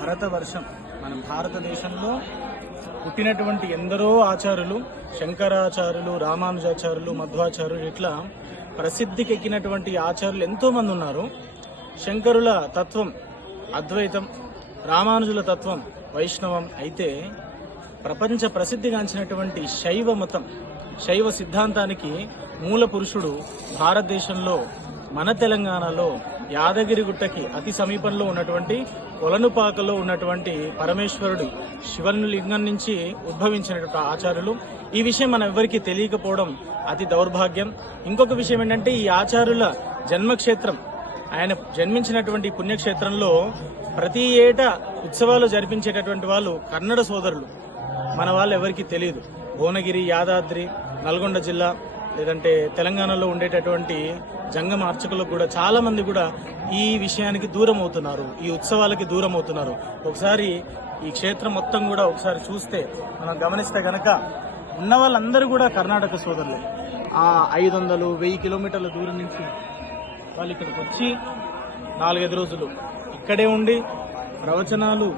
భరతవర్షం మన భారతదేశంలో పుట్టినటువంటి ఎందరో ఆచారులు శంకరాచార్యులు రామానుజాచార్యులు మధ్వాచార్యులు ఇట్లా ప్రసిద్ధికి ఎక్కినటువంటి ఆచార్యులు ఎంతోమంది ఉన్నారు. శంకరుల తత్వం అద్వైతం రామానుజుల తత్వం వైష్ణవం అయితే ప్రపంచ ప్రసిద్ధిగాంచినటువంటి శైవ మతం శైవ సిద్ధాంతానికి మూల పురుషుడు భారతదేశంలో మన తెలంగాణలో యాదగిరి గుట్టకి అతి సమీపంలో ఉన్నటువంటి కొలనుపాకలో ఉన్నటువంటి పరమేశ్వరుడు శివను లింగం నుంచి ఉద్భవించినటువంటి ఆచారులు ఈ విషయం మన ఎవరికి తెలియకపోవడం అతి దౌర్భాగ్యం. ఇంకొక విషయం ఏంటంటే ఈ ఆచారుల జన్మక్షేత్రం ఆయన జన్మించినటువంటి పుణ్యక్షేత్రంలో ప్రతి ఏటా ఉత్సవాలు జరిపించేటటువంటి వాళ్ళు కన్నడ సోదరులు. మన వాళ్ళు ఎవరికి తెలియదు. భువనగిరి యాదాద్రి నల్గొండ జిల్లా లేదంటే తెలంగాణలో ఉండేటటువంటి జంగమ అర్చకులకు కూడా చాలా మంది కూడా ఈ విషయానికి దూరం అవుతున్నారు ఈ ఉత్సవాలకి దూరం అవుతున్నారు. ఒకసారి ఈ క్షేత్రం మొత్తం కూడా ఒకసారి చూస్తే మనం గమనిస్తే గనక ఉన్న వాళ్ళందరూ కూడా కర్ణాటక సోదరులు. ఆ ఐదు వందలు వెయ్యి కిలోమీటర్ల దూరం నుంచి వాళ్ళు ఇక్కడికి వచ్చి నాలుగైదు రోజులు ఇక్కడే ఉండి ప్రవచనాలు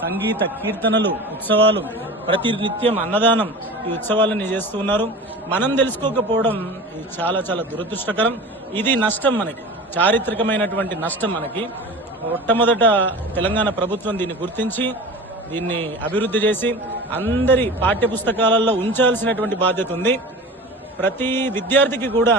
సంగీత కీర్తనలు ఉత్సవాలు ప్రతి నిత్యం అన్నదానం ఈ ఉత్సవాలని చేస్తూ ఉన్నారు. మనం తెలుసుకోకపోవడం ఇది చాలా చాలా దురదృష్టకరం. ఇది నష్టం మనకి. చారిత్రకమైనటువంటి నష్టం మనకి. మొట్టమొదట తెలంగాణ ప్రభుత్వం దీన్ని గుర్తించి దీన్ని అభివృద్ధి చేసి అందరి పాఠ్య పుస్తకాలలో ఉంచాల్సినటువంటి బాధ్యత ఉంది. ప్రతి విద్యార్థికి కూడా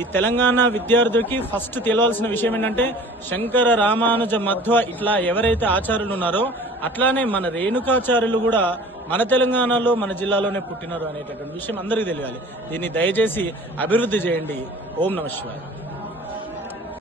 ఈ తెలంగాణ విద్యార్థికి ఫస్ట్ తెలియాల్సిన విషయం ఏంటంటే శంకర రామానుజ మధ్వ ఇట్లా ఎవరైతే ఆచార్యులు ఉన్నారో అట్లానే మన రేణుకాచార్యులు కూడా మన తెలంగాణలో మన జిల్లాలోనే పుట్టినారు అనేటటువంటి విషయం అందరికీ తెలియాలి. దీన్ని దయచేసి అభివృద్ధి చేయండి. ఓం నమ శివాయ.